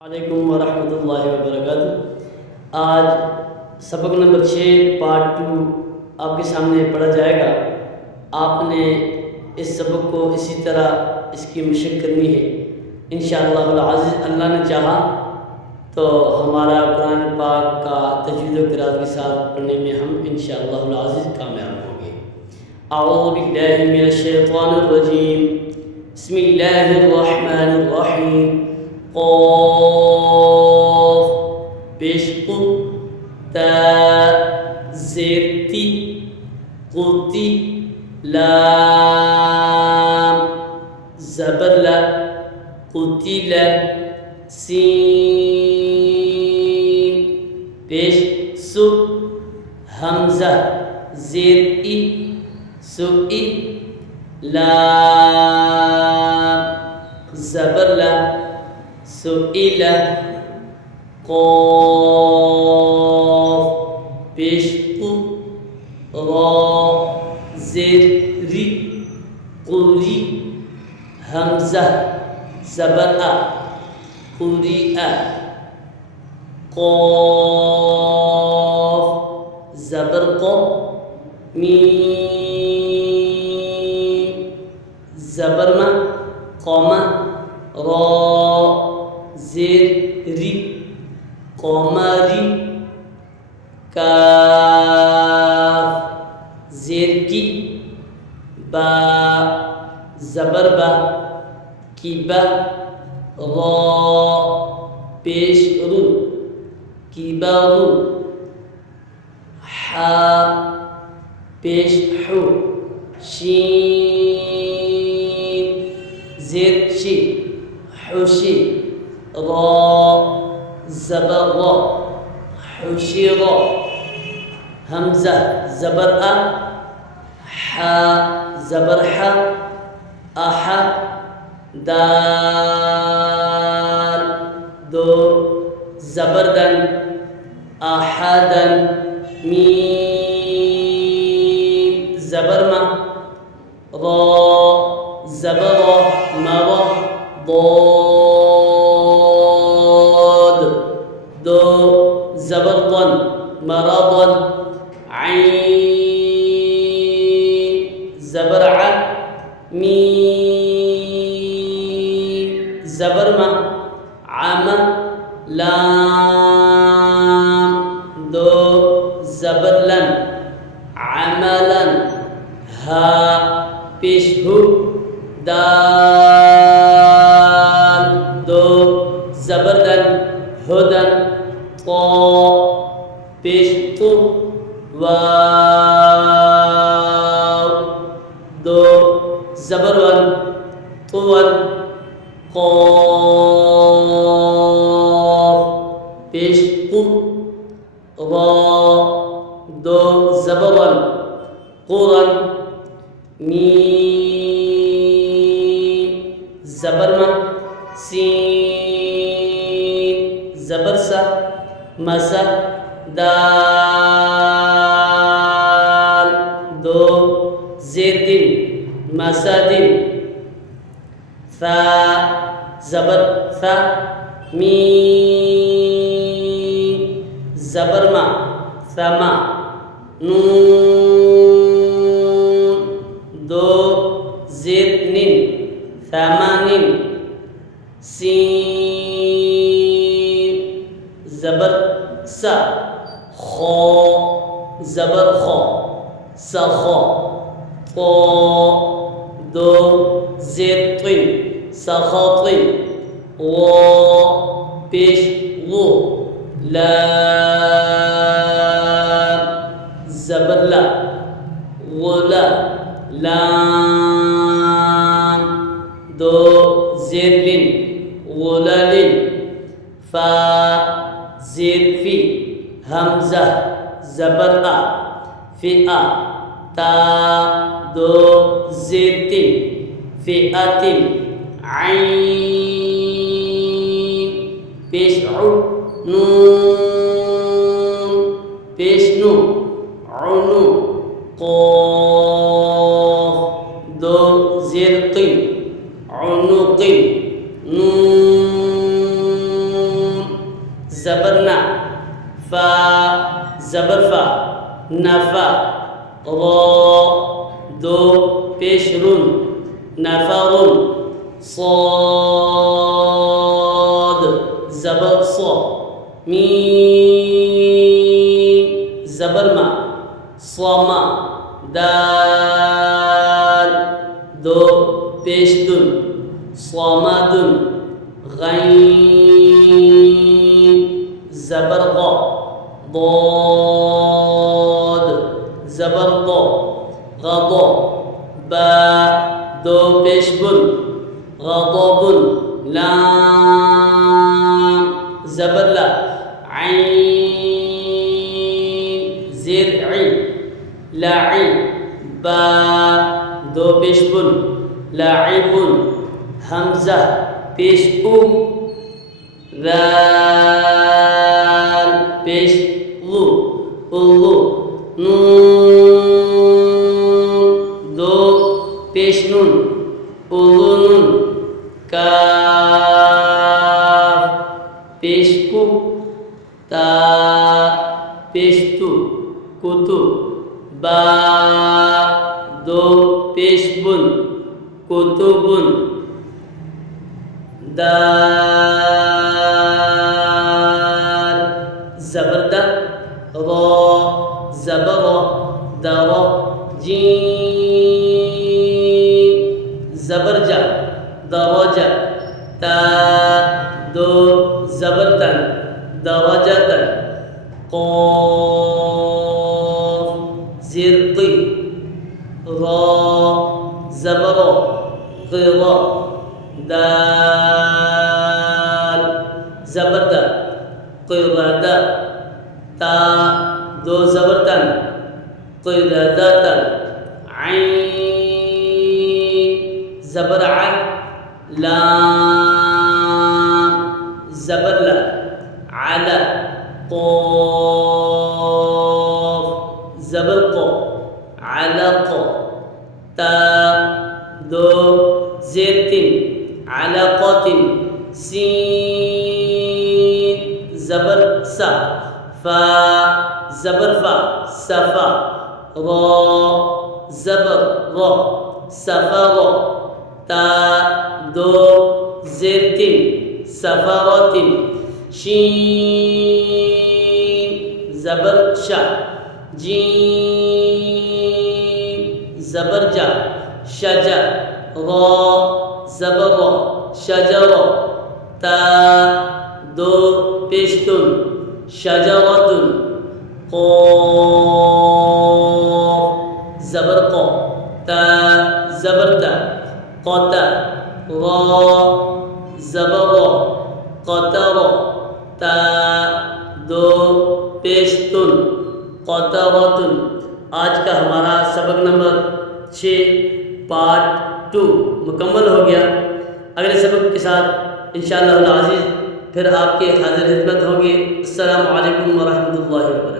वालेकुम वरहमतुल्लाहि वबरकातुहू। आज सबक नंबर 6 पार्ट 2 आपके सामने पढ़ा जाएगा। आपने इस सबक को इसी तरह इसकी मशक करनी है इंशाअल्लाह अज़ीज़। अल्लाह ने चाहा तो हमारा कुरान पाक का तजवीद व क़िराअत के साथ पढ़ने में हम इंशाअल्लाह अज़ीज़ कामयाब होंगे। अऊज़ु बिल्लाहि मिनश शैतानिर रजीम, बिस्मिल्लाहिर रहमानिर रहीम। क़ाफ़ पेश क़ु, ता ज़ेर ती, क़ुती, लाम ज़बर ला, क़ुतिला, सीन पेश सु, हमज़ा ज़ेर ई, सुई, लाम ज़बर ला, सुइला, क़ाफ़ पेश क़ु, रा ज़ेर री, क़ुरी, हमज़ा ज़बर आ, क़ुरिआ, क़ाफ़ ज़बर क़, मीम ज़बर मा, क़मा, रा ज़ेर री, क़मरी, काफ ज़ेर की, बा ज़बर बा, किबा, रा पेश रु, किबारु, हा पेश हु, शीन ज़ेर शी, हुशी, रा ज़बर रा, हुशिरा, हमज़ा ज़बर आ, हा ज़बर हा, आहा, दाल दो ज़बरदन, आहादन, मीम ज़बर मा, रा ज़बर रा, मरा, ضاد दो ज़बरदन, मरादन, ऐन ज़बर आ, मीम ज़बर मा, आम, लाम दो ज़बरलन, अमलन, हा पेश हु, दाल दो ज़बरदन, हुदन, क़ा पेश तु, वाव दो ज़बरवन, तुवन, क़ाफ़ पेश क़ु, रा दो ज़बरवन, क़ुरन, मीम ज़बर मा, सीन ज़बर सा, मसा, दाल दो ज़ेर दिन, मसादिन, सा ज़बर सा, मीम ज़बर मा, समा, नून दो ज़ेर निन, थमानिन, सीन ज़बर सा, खा ज़बर खा, सखा, ता दो ज़ेर तिन, सखातिन, वा पेश वो, लाम ज़बर ला, गुला, लाम दो ज़ेर लिन, गुलालिन, फा ज़ेर फी, हमज़ा ज़बर आ, फ़िआ, ता दो ज़ेर तिन, फ़िआतिन, ऐन पेश उ, नून पेश नु, उनु, क़ाफ़ दो ज़ेर क़िन, उनुक़िन, नून ज़बरना, फा ज़बरफा, नफा, रो दो पेश रुन, नफरुन, صاد ज़बर सो, मीम ज़बरमा, सोमा, दाल दो पेश दुन, सोमादुन, गैन ज़बर गो, ضاد ज़बर दो, गदो, बा दो पेश बुन, गदबुन, लाम ज़बर ला, ऐन ज़िरई, लाइ, बा दो पेश बुन, लाइबुन, हमज़ा पेश उ, ذال पेश लु, उल्लू, नून दो पेश नुन, उल्लूनुन, काफ पेश कु, ता पेश तु, कुतु, बा दो पेश बुन, कुतुबुन, दाल ज़बरदा, रो ज़बरो, दरो, जीम ज़बरजा, दरोजा, ता दो ज़बरतन, दरोजतन, क़ाफ ज़िरक़ी, रो ज़बरो, क़िरा, दाल ज़बरदा, क़िरादा, ता दो ज़बरतन, क़िरादतन, ऐन ज़बरअ, लाम ज़बरला, अला, क़ाफ ज़बरक़ो, अलक़ो, ता दो ज़ेतिन, अलक़तिन, सीन ज़बर सा, फा ज़बरफा, सफ़ा, रो ज़बर रो, सफ़रो, ता दो ज़ेतिन, सफ़रतिन, शीन ज़बर शा, जीम ज़बरजा, शजा, रो ज़बरो, शजरो, ता दो पेशतुन, शजरतुन, क़ाफ ज़बरक़ो, ता ज़बरता, क़ता, रो ज़बरो, क़तरो, ता दो पेशतुन, क़तरतुन। आज का हमारा सबक नंबर 6 पार्ट 2 मुकम्मल हो गया। अगले सबक के साथ इंशाअल्लाह अज़ीज़ फिर आपके हाज़िर खिदमत होंगे। अस्सलामु अलैकुम व रहमतुल्लाहि व बरकातुहू।